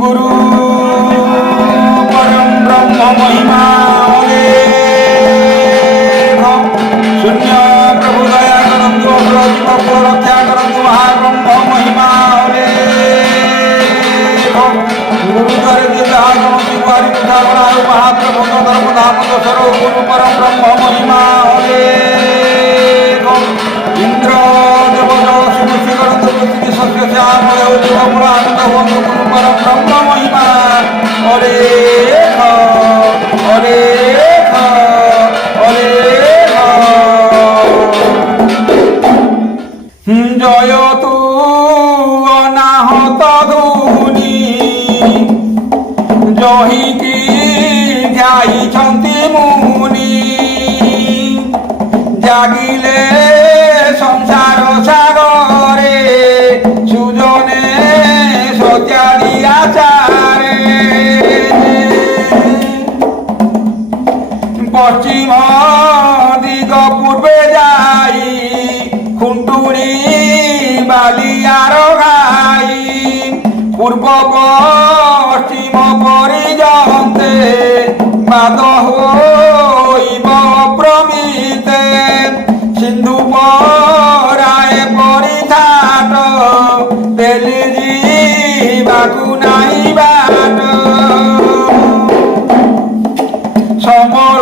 गुरु परम ब्रह्म महिमा शून्य प्रभु दया करंतु अग्रजीव रक्षा करंतु महाब्रह्म महिमा गुरुद्वारे दिव्यागमति कुआरी पिठागणायु महाप्रभु धर्मधाम दशरो गुरु परम ब्रह्म महिमा इंद्र देवता शिव शिखरंत पृथ्वी सत्य श्यामय जीवमुलानंद गुरु परम ब्रह्म महिमा हरे हरे हरे जय तू अनाहत धुनी जही की ध्यायिछंती मुनि जागिले संसार सागरे सुजने सत्यादि आचारे पश्चिम दिग पूर्वे जाई खुंटुरी बालियार घाई पूर्व पश्चिम परिजन्ते बाद होइब प्रमिते सिंधु पराए परिथाट पेली जीवाकु नाई बाट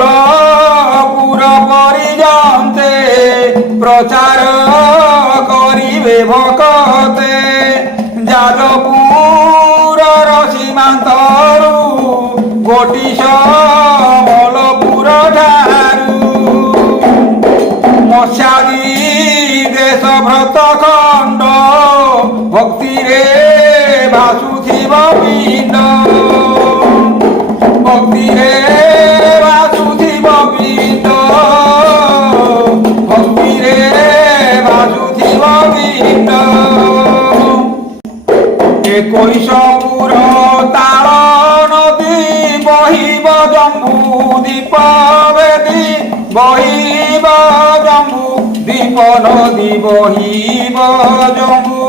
समलपुर परिजन्ते प्रचार करिबे भकते जाजपुर सीमांतरु गोटी समलपुर ठारू मत्स्यादी देश भ्रत खंड भक्ति रे भासुथिब पिंड भक्ति रे भासुथिब पिंड भक्ति रे भासुथिब पिंड एकैशपुर ताल नदी बहिब जम्बू दीप बेदी बहिब जम्बू दीप नदी बहिब जम्बू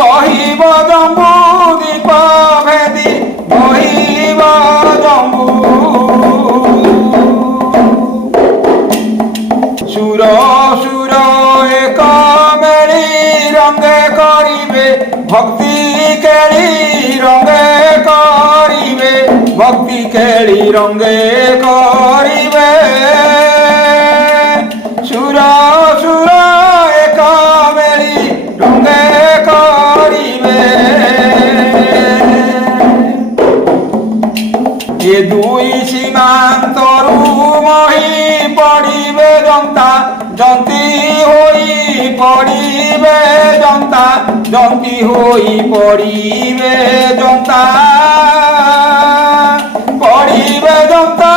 बहिब जम्बू दीप भेदी बहिब जम्बू सुर सुर एक मेली रंगे करिबे भक्ति केली रंगे करिबे भक्ति केली रंगे करिबे सुर सुर एक मेली रंगे करिबे ये दुई सीमांतरु मही पड़िबे जंता जंती होई पड़िबे जंता जंती होई पड़िबे जंता पड़िबे जंता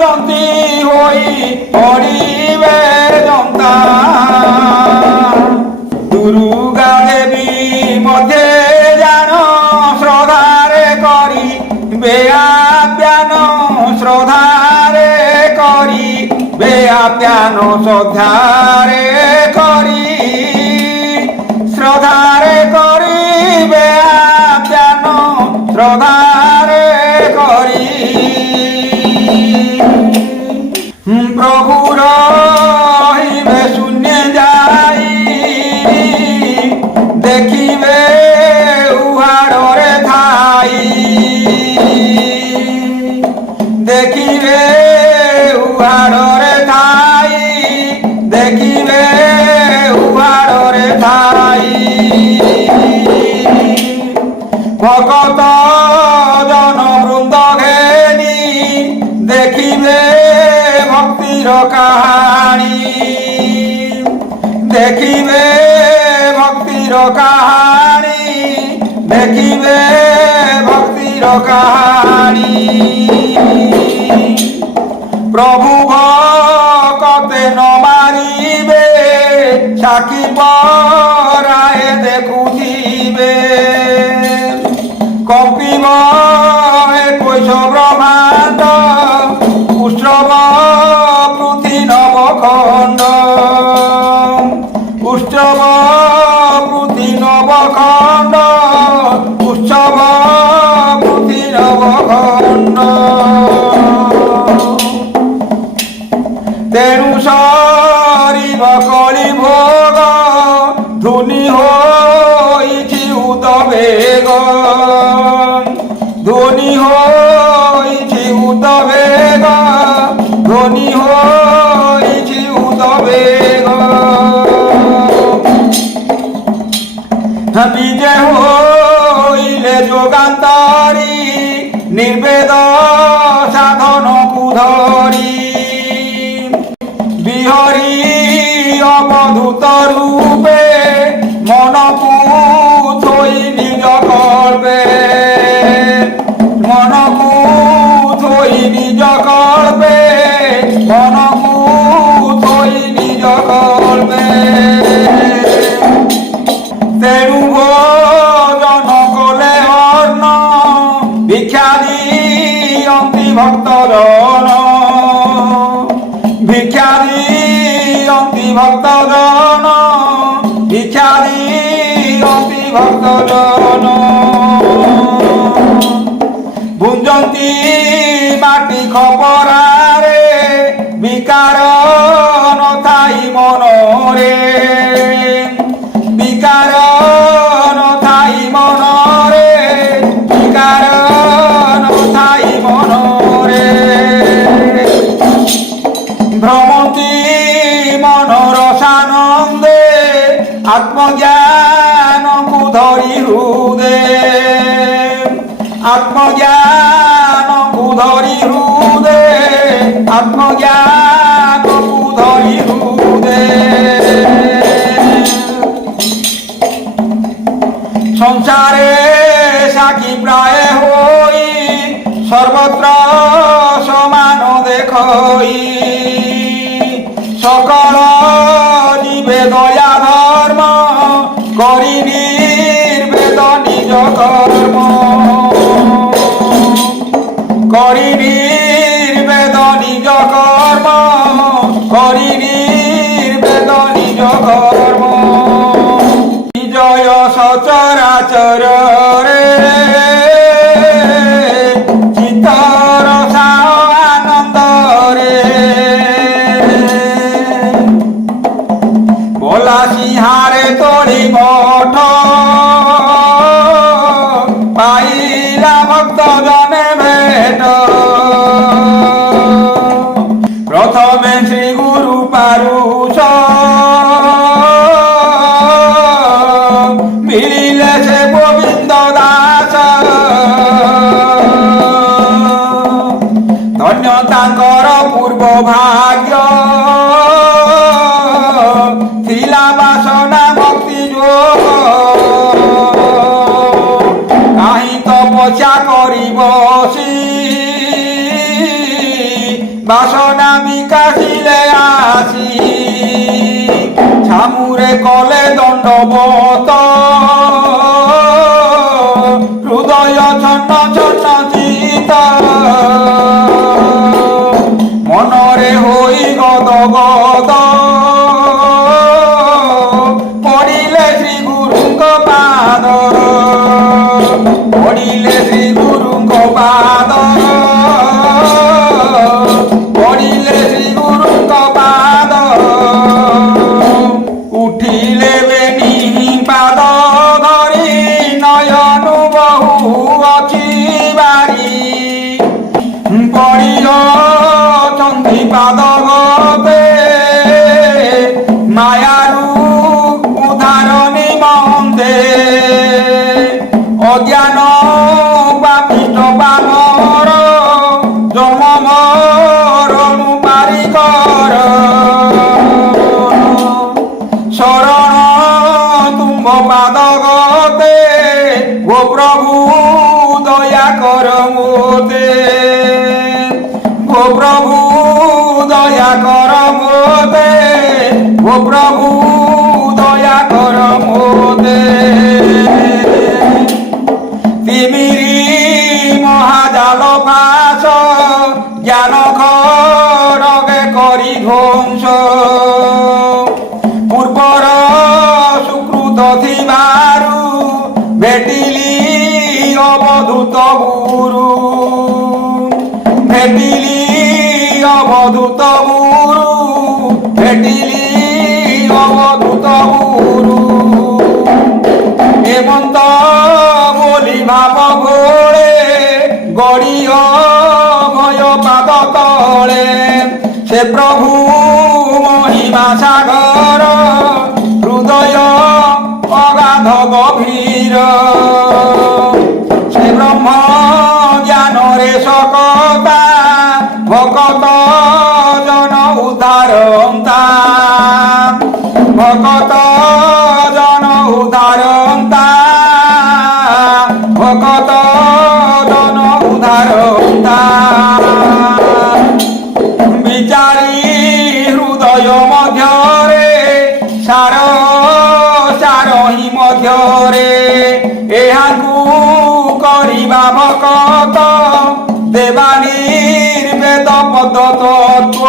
जंती होई पड़िबे जंता दुर्गा देवी मध्य जान श्रद्धारे करी बेआप्यान श्रद्धारे करी बेआप्यान श्रद्धारे करी श्रद्धारे करी बेआप्यान श्रद्धारे करी प्रभु रहिबे शून्य जाई देखिबे उहाड़े थाई देखिबे उहाड़े थाई देखिबे उहाड़े थाई भगत जन वृंद घेनी देखिबे भक्तिर कहानी देखिबे भक्तिर कहानी देखिबे भक्तिर कहानी प्रभु भक्ते न मारिबे साखी पराए देखुथिबे कपिब एकैश ब्रह्मांड उष्णव पृथ्वी नवखंड उष्णव पृथ्वी नवखंड উদ্বেগম, ধ্বনি হইছি উদ্বেগম, ধ্বনি হইছি উদ্বেগম। বিজে হইলে যোগান্তরী, নির্বেদ সাধন কুধরি, বিহরি অবধূত রূপে, মনকু থই নিজ কল্পে, মনকু থই নিজ কল্পে, মনকু থই নিজ কল্পে। তেণু ভোজন কলে অন্ন, ভিক্ষা দিয়ন্তি ভক্তজন, ভিক্ষা দিয়ন্তি ভক্তজন, ভিক্ষা দিয়ন্তি ভক্তজন। ভুঞ্জন্তি মাটি খপরারে, বিকার নথাই মনরে, বিকার নথাই মনরে, বিকার নথাই মনরে। ভ্রমতি মনরসানন্দে, আত্মজ্ঞান কুধরি হৃদে, আত্মজ্ঞান কুধরি হৃদে, আত্মজ্ঞান কুধরি হৃদে। সংসারে সাক্ষী প্রায় হই, সর্বত্র সমান দেখই, সকল জীবে দয়া ধর্ম, করি নির্বেদ নিজ কর্ম, করি নির্বেদ নিজ কর্ম, করি নির্বেদ নিজ কর্ম। বিজয় সচরাচর রে, চিত্তর আনন্দ রে, বলা সিংহারে তোড়ি মঠ, পাইলা ভক্ত জনে ভেট। প্রথমে শ্রী গুরু পারুষ, মিলিলে সে গোবিন্দ দাস। ধন্য তাঙ্কর পূর্ব ভাগ্য, ଥିଲା বাসনা ভক্তি যোগ। কাহি তপস্যা করি বসি, বাসনা বিকাশিলে আসি। ছামুরে কলে দণ্ডবত, হৃদয় ছন্ন ছন্ন চিত। মনরে হই গদ গদ, পড়িলে শ্রী গুরুঙ্গ পাদ, পড়িলে শ্রী গুরুঙ্গ পাদ, পড়িলে শ্রী গুরুঙ্গ পাদ। উঠিলে বেনি পাদ ধরি, নয়নু বহু অছি বারি। পড়িল চন্দি পাদ গতে, মায়ারু উদাহরণী মন্দে। অজ্ঞান পাপিষ্ট বানর, জন্ম মরণু পারি কর। শরণ তুম্ভ পাদ গতে, গো প্রভু দয়া কর মোতে। গো প্রভু দয়া কর মোতে, গো প্রভু দয়া কর মোতে। তিমিরি মহাজাল ফাঁস, জ্ঞান খড়গে করি ধ্বংস। পূর্বর সুকৃত থিবারু, ভেটিলি অবধূত গুরু, ভেটিলি অবধূত গুরু, ভেটিলি অবধূত গুরু। হেমন্ত ভাব ঘোড়ে গড়িও ভয় পাদ তলে সে প্রভু মহিমা সাগর হৃদয় অগাধ গভীর সে ব্রহ্ম জ্ঞানরে সকতা ভকত জন উদ্ধারন্তা ভকত জন উদ্ধারন্তা ভকত জন উদ্ধারন্তা বিচারী হৃদয় ମଧ୍ୟରେ ସାର ସାରହି ମଧ୍ୟରେ ଏହାକୁ କରିବା ଭକତ ଦେବା ନିର୍ବେଦ ପଦ ତତ୍ତ୍ୱ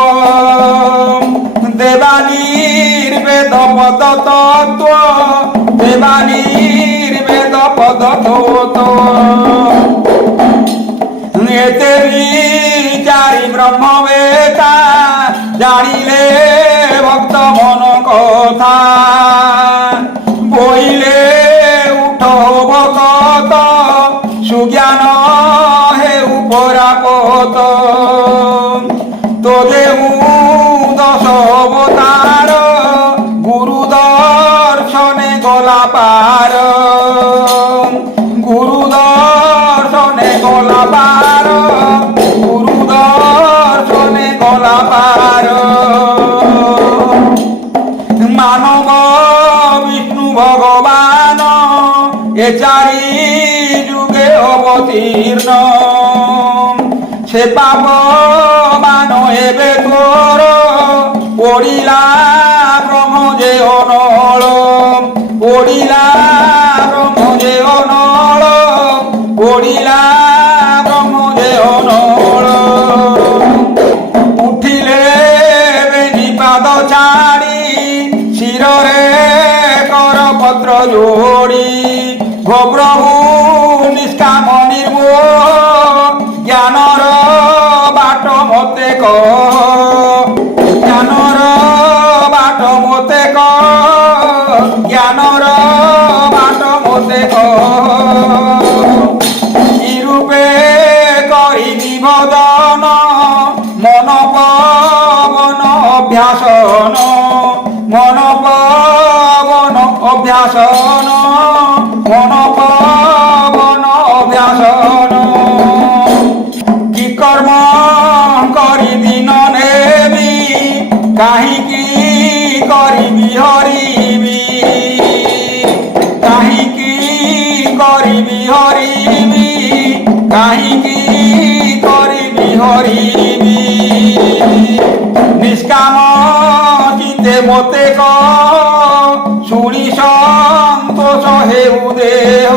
ଦେବା ନିର୍ବେଦ ପଦ ତତ୍ତ୍ୱ ଦେବା ନିର୍ବେଦ ପଦ ତତ୍ତ୍ୱ ଏତେରି ଚାରି ବ୍ରହ୍ମବେତା ଜାଣିଲେ ଭକ୍ତ ମନ କଥା ବୋଇଲେ ଉଠ ଭକତ ସୁଜ୍ଞାନ ହେଉ ପରାପତ ତୋ ଦେହୁ ଦଶ ଅବତାର ଗୁରୁ ଦର୍ଶନେ ଗଲା ପାର ଗୁରୁ দর্শনে গলা পার গুরু দর্শনে গলা পার মানব বিষ্ণু ভগবান এ চারি যুগে অবতীর্ণ সে পাপ মান এবে তোর পড়িলা ব্রহ্ম যে অনল পড়িলা ব্রহ্ম যে অনল পড়িলা ব্রহ্ম যে অনল উঠিলে বেনিপাদ ছাড়ি শিরে কর পত্র যোড়ি গো প্রভু নিষ্কাম নির্মোহ জ্ঞানর বাট মতে কহ জ্ঞানর বাট মতে কহ জ্ঞানর বাট মতে কহ রূপে করিবি ভজন মন পবন অভ্যাসন মন পবন অভ্যাসন মন পবন অভ্যাসন কি কর্ম করি দিন নেবি কাহিকি করিবি হরিবি কাহিকি করিবি হরিবি কাহিকি করিবি হরিবি নিষ্কাম চিন্তে মতে ক শুনি সন্তোষ হেউ দেহ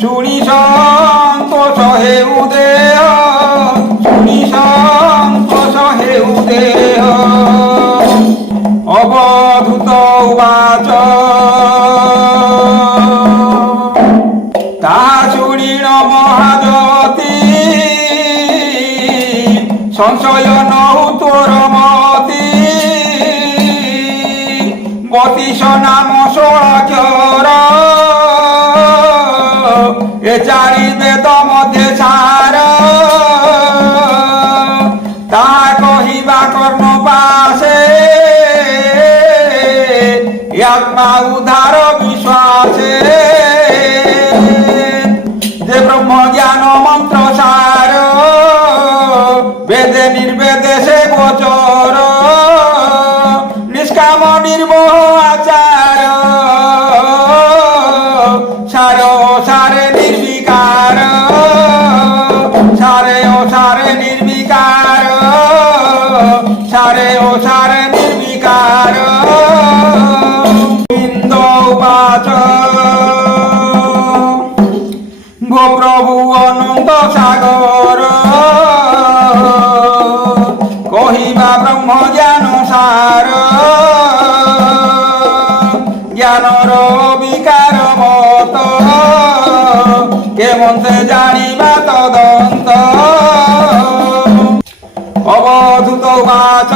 শুনি সন্তোষ হেউ দেহ শুনি সন্তোষ হেউ দেহ অবধূত উবাচ তাহা শুনিল মহাজ্যোতি সংশয় নহু তোর মতি বতিশ নাম 16 এ চারি বেদ মধ্যে সার তাহা কহিবা কর্ণ পাশে আত্মা উদ্ধার বিশ্বাসে যে ব্রহ্ম জ্ঞান মন্ত্র সার বেদে নির্বেদে সে গোচর নিষ্কাম নির্মোহ আচার সার সারে নির্বিকার সারে ও সারে নির্বিকার সারে ও সারে নির্বিকার উবাচ গো প্রভু অনন্ত সাগর কহিবা ব্রহ্ম জ্ঞান সার জ্ঞানর বিকার মত কেমন সে জানিবা তদন্ত অবধূত বাচ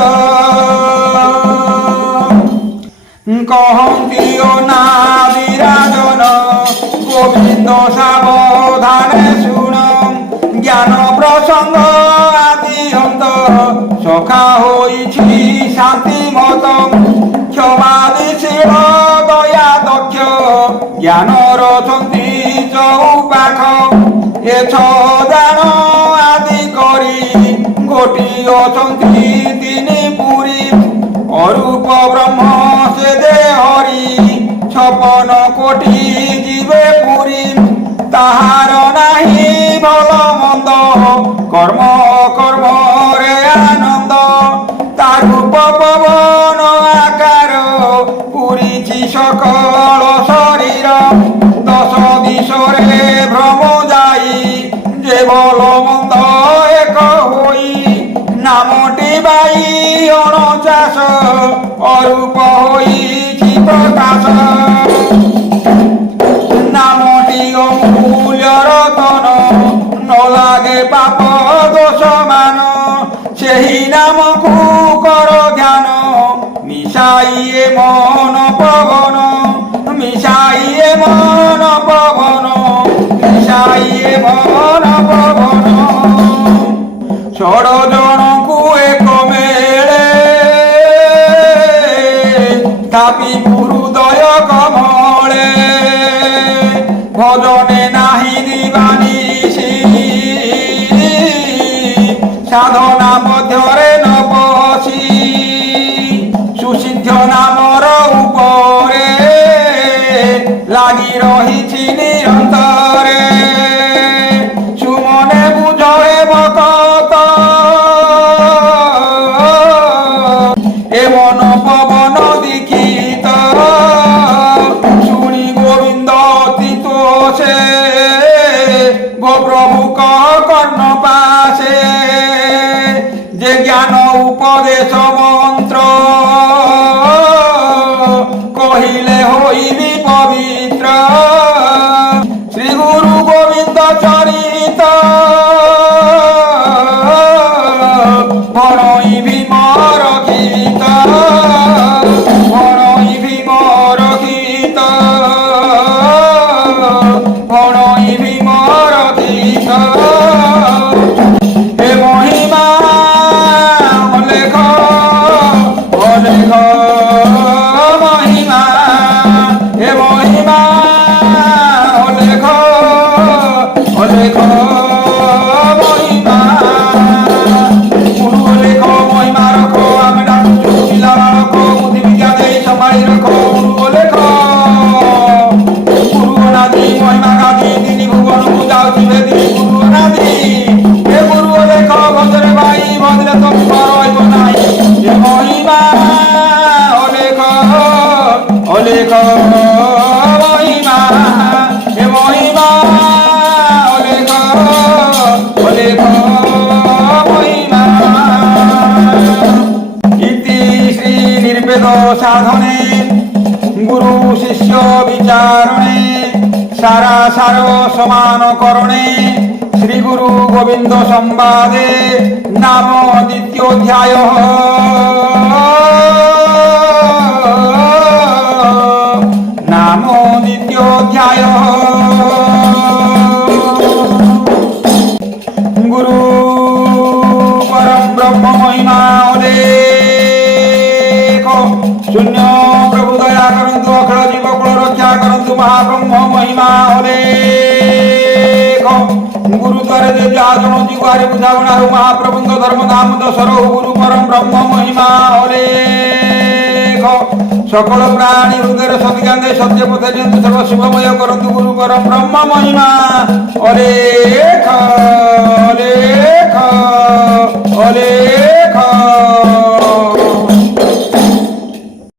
কহন্তি ও না বিরাজন গোবিন্দ গোবিন্দ সাবধানে শুন, জ্ঞান প্রসঙ্গ আদি অন্ত, সখা হইছি শান্তি মত, ক্ষমাদিশীল দয়া দক্ষ, জ্ঞানর অছন্তি চৌপাখ, এছ দান আদি করি, গোটি অছন্তি তিনি পুরী, অরূপ ব্রহ্ম সে দে হরি, ছপন কোটি জীবে পুরী, তাহার নাহি ভাল মন্দ, কর্ম কর্মরে আনন্দ, তার রূপ পবন আকার, পুরিছি সকল শরীর, দশ দিশরে ভ্রম যাই, যে বল মন্দ এক হই, নামটি বাই অনচাশ, অরূপ হইছি প্রকাশ, নামটি অমূল্য রতন, নলাগে পাপ দোষ মান, সেই নামকু কর ধ্যান, মিশাইয়ে মন পবন, মিশাইয়ে মন পবন, মিশাইয়ে মন পবন, ষড়জনকু এক মেলে, তাপি হৃদয় কমলে, ভজনে নাহি দিবানিশি, সাধনা মধ্যরে নবসি, সুসিদ্ধ নামর উপরে, লাগি রহিছি নিরন্তরে, সুমনে বুঝে ভকত, এমন পবন দীক্ষিত, শুনি গোবিন্দ তিত সে, গো প্রভু কর্ণ পাশে, যে জ্ঞান উপদেশ মন্ত্র, কহিলে হইবি পবিত্র, শ্রী গুরু গোবিন্দ চরিত, বড়ই ভীমর গীত, বড়ই ভীমর গীত, বড়ই ভীমর গীত, এ মহিমা অলেখ অলেখ মহিমা, এ মহিমা অলেখ অলেখ মহিমা, গুরু অলেখ মহিমা রখ, আমি ডাকু পিলা রখ, বুদ্ধি বিদ্যা দেই সম্ভাળી রখ, গুরু অলেখ, গুরু অনাদি মহিমা গাদি, তিনি ভুবনকু যাউছি ভেদি, গুরু অনাদি, হে গুরু অলেখ, ভজরে ভাই ভজরে তো রইব নাই, এ মহিমা অলেখ অলেখ মহিমা, এ মহিমা অলেখ অলেখ মহিমা। ইতি শ্রী নির্বেদ সাধনে, গুরু শিষ্য বিচারণে, সারা সার সমান করণে, শ্রী গুরু গোবিন্দ সংবাদে, নাম দ্বিতীয়োধ্যায়। নাম দ্বিতীয়োধ্যায়। গুরু পরম ব্রহ্ম মহিমা অলেখ, শূন্য প্রভু দয়া করন্তু, অখেল জীবকুল রক্ষা করন্তু, মহাব্রহ্ম মহিমা অলেখ, গুরুদ্বারে যে যাজন যুগারে বুঝাগণারু, মহাপ্রভুঙ্গ ধর্ম ধাম দশরহু, গুরু পরম ব্রহ্ম মহিমা অলেখ, সকল প্রাণী হৃদয়ের সৎজ্ঞানে সত্য পথে যেন্তু, সর্ব শুভময় করন্তু, গুরু পরম ব্রহ্ম মহিমা অলেখ অলেখ অলেখ।